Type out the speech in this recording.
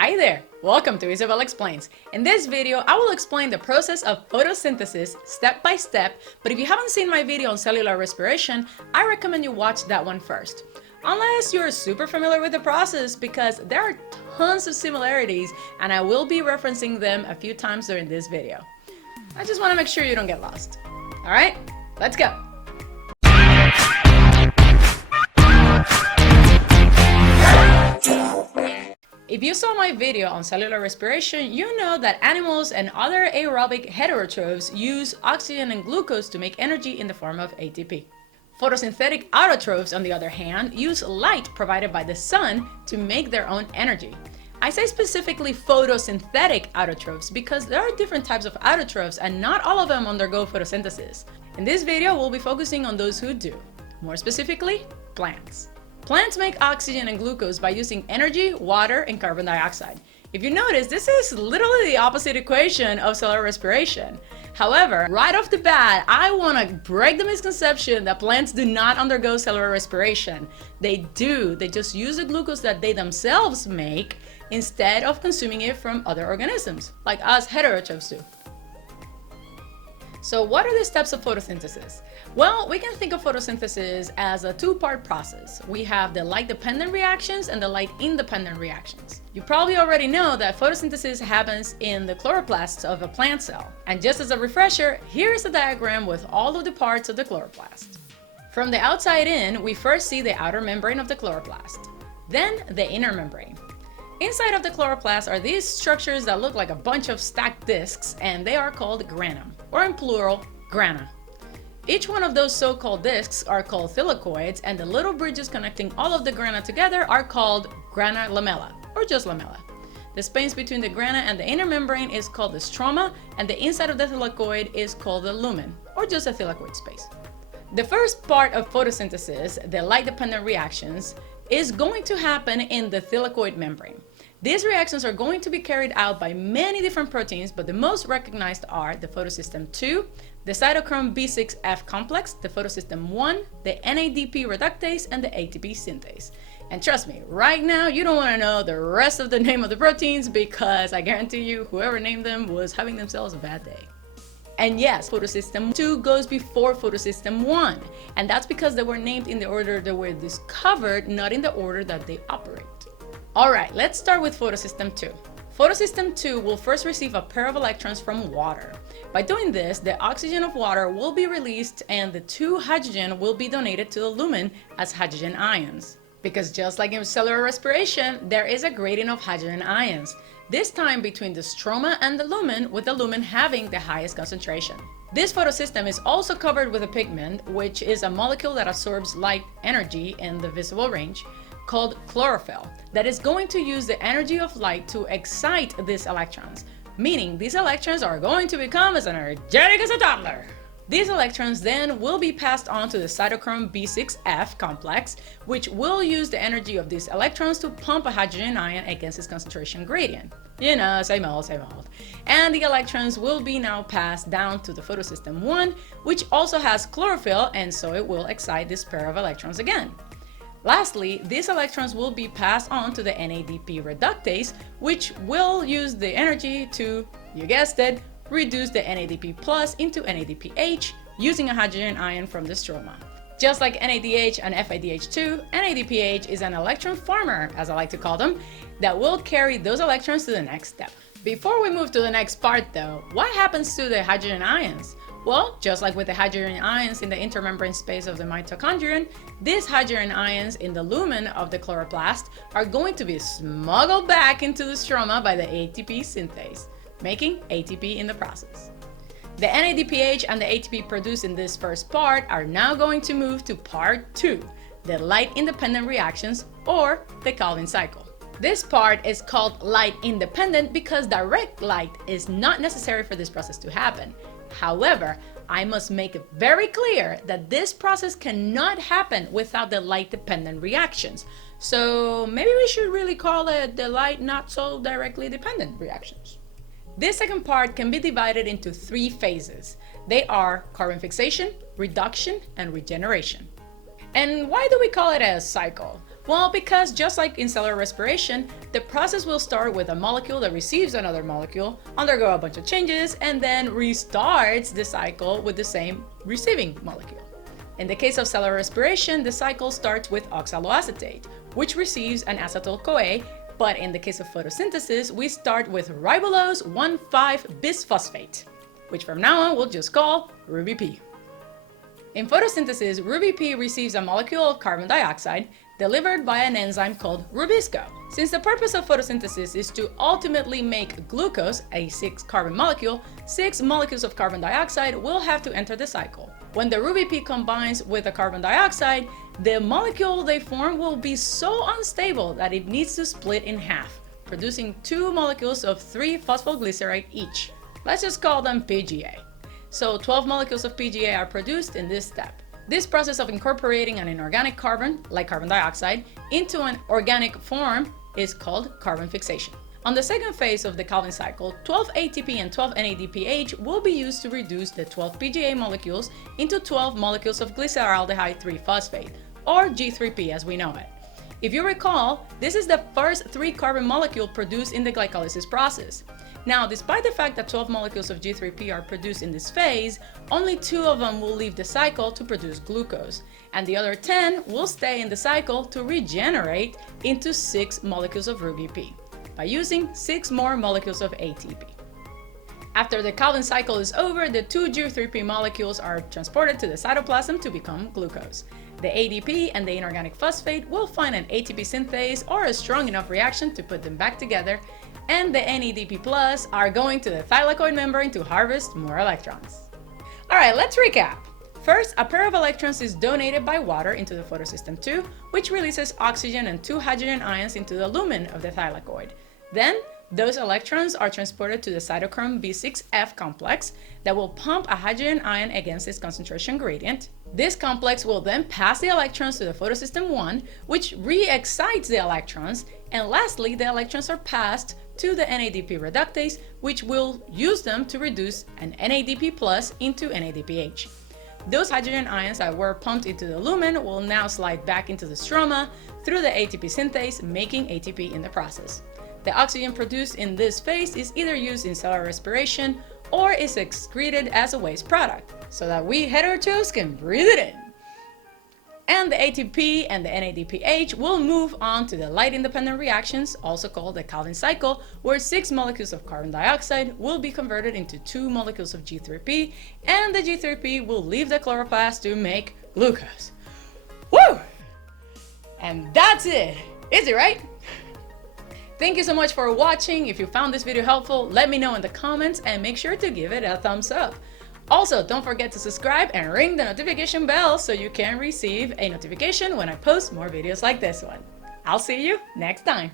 Hi there! Welcome to Isabel Explains. In this video, I will explain the process of photosynthesis step by step, but if you haven't seen my video on cellular respiration, I recommend you watch that one first. Unless you're super familiar with the process, because there are tons of similarities and I will be referencing them a few times during this video. I just want to make sure you don't get lost. Alright, let's go! If you saw my video on cellular respiration, you know that animals and other aerobic heterotrophs use oxygen and glucose to make energy in the form of ATP. Photosynthetic autotrophs, on the other hand, use light provided by the sun to make their own energy. I say specifically photosynthetic autotrophs because there are different types of autotrophs and not all of them undergo photosynthesis. In this video, we'll be focusing on those who do. More specifically, plants. Plants make oxygen and glucose by using energy, water, and carbon dioxide. If you notice, this is literally the opposite equation of cellular respiration. However, right off the bat, I want to break the misconception that plants do not undergo cellular respiration. They do. They just use the glucose that they themselves make instead of consuming it from other organisms, like us heterotrophs do. So what are the steps of photosynthesis? Well, we can think of photosynthesis as a two-part process. We have the light-dependent reactions and the light-independent reactions. You probably already know that photosynthesis happens in the chloroplasts of a plant cell. And just as a refresher, here's a diagram with all of the parts of the chloroplast. From the outside in, we first see the outer membrane of the chloroplast, then the inner membrane. Inside of the chloroplast are these structures that look like a bunch of stacked discs, and they are called grana, or in plural, grana. Each one of those so-called discs are called thylakoids, and the little bridges connecting all of the grana together are called grana lamella, or just lamella. The space between the grana and the inner membrane is called the stroma, and the inside of the thylakoid is called the lumen, or just a thylakoid space. The first part of photosynthesis, the light-dependent reactions, is going to happen in the thylakoid membrane. These reactions are going to be carried out by many different proteins, but the most recognized are the photosystem 2, the cytochrome B6F complex, the photosystem 1, the NADP reductase, and the ATP synthase. And trust me, right now you don't want to know the rest of the name of the proteins because I guarantee you whoever named them was having themselves a bad day. And yes, photosystem 2 goes before photosystem 1, and that's because they were named in the order they were discovered, not in the order that they operate. Alright, let's start with photosystem 2. Photosystem 2 will first receive a pair of electrons from water. By doing this, the oxygen of water will be released and the 2 hydrogen will be donated to the lumen as hydrogen ions. Because just like in cellular respiration, there is a gradient of hydrogen ions, this time between the stroma and the lumen, with the lumen having the highest concentration. This photosystem is also covered with a pigment, which is a molecule that absorbs light energy in the visible range, called chlorophyll, that is going to use the energy of light to excite these electrons, meaning these electrons are going to become as energetic as a toddler. These electrons then will be passed on to the cytochrome B6F complex, which will use the energy of these electrons to pump a hydrogen ion against its concentration gradient. You know, same old, same old. And the electrons will be now passed down to the photosystem 1, which also has chlorophyll, and so it will excite this pair of electrons again. Lastly, these electrons will be passed on to the NADP reductase, which will use the energy to, you guessed it, reduce the NADP plus into NADPH using a hydrogen ion from the stroma. Just like NADH and FADH2, NADPH is an electron farmer, as I like to call them, that will carry those electrons to the next step. Before we move to the next part though, what happens to the hydrogen ions? Well, just like with the hydrogen ions in the intermembrane space of the mitochondrion, these hydrogen ions in the lumen of the chloroplast are going to be smuggled back into the stroma by the ATP synthase, making ATP in the process. The NADPH and the ATP produced in this first part are now going to move to part 2, the light-independent reactions, or the Calvin cycle. This part is called light-independent because direct light is not necessary for this process to happen. However, I must make it very clear that this process cannot happen without the light-dependent reactions. So maybe we should really call it the light not so directly dependent reactions. This second part can be divided into 3 phases. They are carbon fixation, reduction, and regeneration. And why do we call it a cycle? Well, because just like in cellular respiration, the process will start with a molecule that receives another molecule, undergo a bunch of changes, and then restarts the cycle with the same receiving molecule. In the case of cellular respiration, the cycle starts with oxaloacetate, which receives an acetyl-CoA, but in the case of photosynthesis, we start with ribulose 1,5-bisphosphate, which from now on we'll just call Ruby P. In photosynthesis, Ruby P receives a molecule of carbon dioxide delivered by an enzyme called rubisco. Since the purpose of photosynthesis is to ultimately make glucose, a 6-carbon molecule, 6 molecules of carbon dioxide will have to enter the cycle. When the Ruby P combines with the carbon dioxide, the molecule they form will be so unstable that it needs to split in half, producing 2 molecules of 3-phosphoglycerate each. Let's just call them PGA. So 12 molecules of PGA are produced in this step. This process of incorporating an inorganic carbon, like carbon dioxide, into an organic form is called carbon fixation. On the second phase of the Calvin cycle, 12 ATP and 12 NADPH will be used to reduce the 12 PGA molecules into 12 molecules of glyceraldehyde 3-phosphate, or G3P as we know it. If you recall, this is the first 3-carbon molecule produced in the glycolysis process. Now, despite the fact that 12 molecules of G3P are produced in this phase, only 2 of them will leave the cycle to produce glucose, and the other 10 will stay in the cycle to regenerate into 6 molecules of Ruby P by using 6 more molecules of ATP. After the Calvin cycle is over, the 2 G3P molecules are transported to the cytoplasm to become glucose. The ADP and the inorganic phosphate will find an ATP synthase or a strong enough reaction to put them back together, and the NADP plus are going to the thylakoid membrane to harvest more electrons. Alright, let's recap. First, a pair of electrons is donated by water into the photosystem 2, which releases oxygen and 2 hydrogen ions into the lumen of the thylakoid. Then, those electrons are transported to the cytochrome B6F complex that will pump a hydrogen ion against its concentration gradient. This complex will then pass the electrons to the photosystem 1, which re-excites the electrons, and lastly, the electrons are passed to the NADP reductase, which will use them to reduce an NADP plus into NADPH. Those hydrogen ions that were pumped into the lumen will now slide back into the stroma through the ATP synthase, making ATP in the process. The oxygen produced in this phase is either used in cellular respiration or is excreted as a waste product, so that we heterotrophs can breathe it in. And the ATP and the NADPH will move on to the light-independent reactions, also called the Calvin cycle, where 6 molecules of carbon dioxide will be converted into 2 molecules of G3P, and the G3P will leave the chloroplast to make glucose. Woo! And that's it! Easy, right? Thank you so much for watching. If you found this video helpful, let me know in the comments and make sure to give it a thumbs up. Also, don't forget to subscribe and ring the notification bell so you can receive a notification when I post more videos like this one. I'll see you next time.